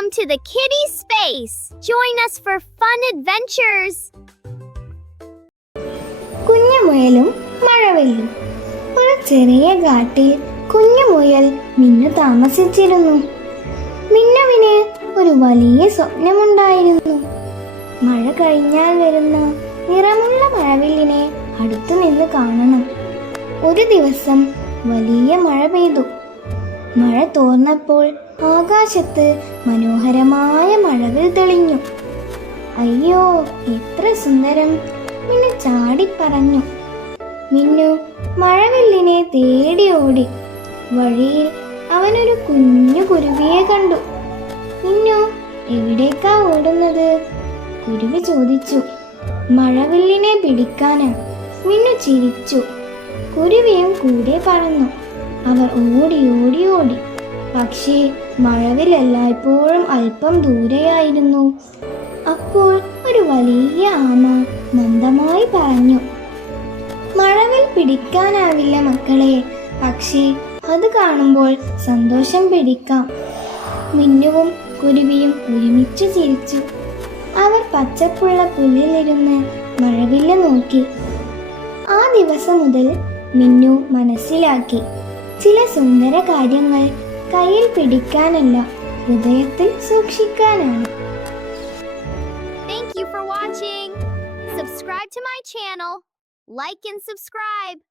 Welcome to the Kiddie Space. Join us for fun adventures. കുഞ്ഞുമുയലും മഴവില്ലും. ഒരു ചെറിയ കാട്ടിൽ കുഞ്ഞുമുയൽ മിന്നു താമസിച്ചിരുന്നു. മിന്നുവിന് ഒരു വലിയ സ്വപ്നമുണ്ടായിരുന്നു. മഴ കഴിഞ്ഞാൽ വരുന്ന നിറമുള്ള മഴവില്ലിനെ അടുത്തു നിന്ന് കാണണം. ഒരു ദിവസം വലിയ മഴ പെയ്തു. മഴ തോർന്നപ്പോൾ ആകാശത്ത് മനോഹരമായ മഴവിൽ തെളിഞ്ഞു. അയ്യോ, എത്ര സുന്ദരം! മിന്നു ചാടിപ്പറഞ്ഞു. മിന്നു മഴവില്ലിനെ തേടി ഓടി. വഴിയിൽ അവനൊരു കുഞ്ഞു കുരുവിയെ കണ്ടു. മിന്നു, എവിടേക്കാ ഓടുന്നത്? കുരുവി ചോദിച്ചു. മഴവില്ലിനെ പിടിക്കാനാ. മിന്നു ചിരിച്ചു. കുരുവിയും കൂടെ പറന്നു. അവർ ഓടി ഓടി ഓടി. പക്ഷേ മഴവിൽ എല്ലായ്പ്പോഴും അല്പം ദൂരെയായിരുന്നു. അപ്പോൾ ഒരു വലിയ ആമ മന്ദമായി പറഞ്ഞു, മഴവിൽ പിടിക്കാനാവില്ല മക്കളെ, പക്ഷേ അത് കാണുമ്പോൾ സന്തോഷം പിടിക്കാം. മിന്നുവും കുരുവിയും ഒരുമിച്ച് ചിരിച്ചു. അവർ പച്ചപ്പുള്ള പുല്ലിലിരുന്ന് മഴവില്ല് നോക്കി. ആ ദിവസം മുതൽ മിന്നു മനസ്സിലാക്കി, ചില സുന്ദര കാര്യങ്ങൾ കയ്യിൽ പിടിക്കാനല്ല, ഹൃദയത്തിൽ സൂക്ഷിക്കാനാണ്. Thank you for watching. Subscribe to my channel. Like and subscribe.